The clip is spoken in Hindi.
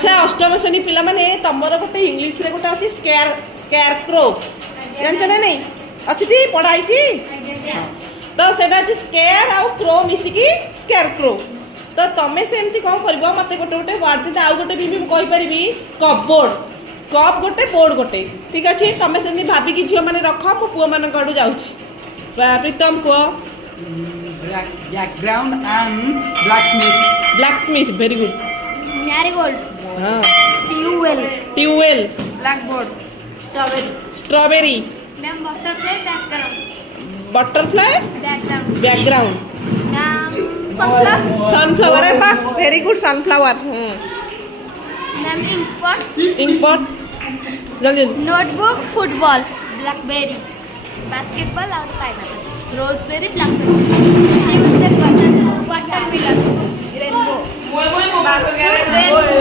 अच्छा अष्टम श्रेणी पिला माने तमर गोटे इंग्लिश रे गोटे अछि स्केयर स्केयर क्रो जानछ ना नहीं अछि टी पढ़ाई छी तो सेटा अछि स्केयर आ क्रो मिसी की स्केयर क्रो तो तमे सेमती कौन करबो मते गोटे गोटे वर्ड दे आ गोटे भी कहि परिबी कपबोर्ड कप गोटे बोर्ड गोटे ठीक अछि तमे सेमती भाबी की झियो माने रख मो पुओ मान कडू जाउछि प्रीतम को background and blacksmith very good marigold हां tubewell blackboard strawberry ma'am butterfly background ma'am sunflower sunflower बा very good sunflower ma'am ink pot जल्दी notebook football blackberry basketball और pineapple rosemary blackberry watermelon rainbow